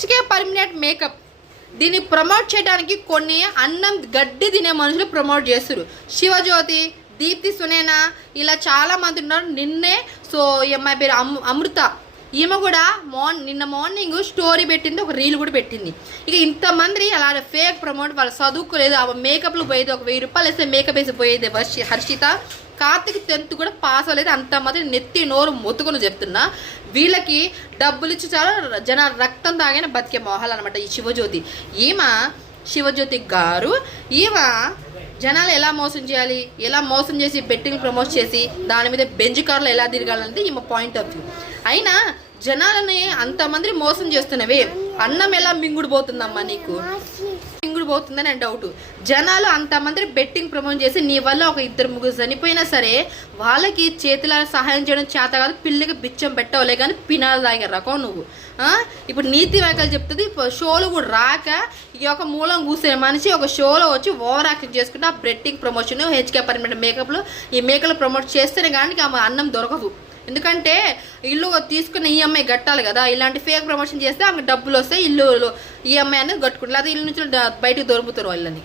HK permanent makeup దీన్ని promote చేయడానికి కొన్ని అన్నం గడ్డి తినే మనుషులు ప్రమోట్ చేస్తారు. శివజ్యోతి, దీప్తి సునేనా ఇలా చాలా మంది ఉన్నారు. నిన్నే సో ఈ అమ్మాయి పేరు అమృత, ఈమె కూడా నిన్న మార్నింగ్ స్టోరీ పెట్టింది, ఒక రీల్ కూడా పెట్టింది. ఇక ఇంతమంది అలా ఫేక్ ప్రమోట్, వాళ్ళు చదువుకోలేదు, ఆ మేకప్లు పోయేది, ఒక 1000 రూపాయలు వేస్తే మేకప్ వేసి పోయేది హర్షిత. కార్తిక్ 10th కూడా పాస్ అవ్వలేదు. అంతమంది నెత్తి నోరు మొత్తుకొని చెప్తున్నా. వీళ్ళకి డబ్బులు ఇచ్చి చాలా జనాలు రక్తం తాగిన బతికే మొహాలు అనమాట ఈ శివజ్యోతి. శివజ్యోతి గారు ఈమె జనాలు ఎలా మోసం చేయాలి, ఎలా మోసం చేసి బెట్టింగ్ ప్రమోట్ చేసి దాని మీద బెంచ్ కార్లో ఎలా తిరగాలంటే ఈమె పాయింట్ ఆఫ్ వ్యూ. అయినా జనాలని అంతమంది మోసం చేస్తున్నవే, అన్నం ఎలా మింగుడు పోతుందమ్మా నీకు? మింగుడు పోతుందని నా డౌట్. జనాలు అంతమంది బెట్టింగ్ ప్రమోట్ చేసి నీ వల్ల ఒక 2-3 చనిపోయినా సరే వాళ్ళకి చేతుల సహాయం చేయడం చేత కాదు, పిల్లకి బిచ్చం పెట్టవలే కానీ పినాలు తాగే రకం నువ్వు. ఇప్పుడు నీతి వ్యాఖ్యలు చెప్తుంది. షోలు కూడా రాక ఈ యొక్క మూలం కూర్చునే మనిషి ఒక షోలో వచ్చి ఓవర్ యాక్టింగ్ చేసుకుంటే ఆ బెట్టింగ్ ప్రమోషన్ హెచ్కే పర్మనెంట్ మేకప్లో ఈ మేకప్లు ప్రమోట్ చేస్తేనే కానీ ఆమె అన్నం దొరకదు. ఎందుకంటే ఇల్లు తీసుకున్న ఈఎంఐ కట్టాలి కదా. ఇలాంటి ఫేక్ ప్రమోషన్ చేస్తే ఆమెకు డబ్బులు వస్తాయి, ఇల్లు ఈఎంఐ అనేది కట్టుకుంటారు. అదే ఇల్లు నుంచి బయటకు దొరుకుతారు వాళ్ళని.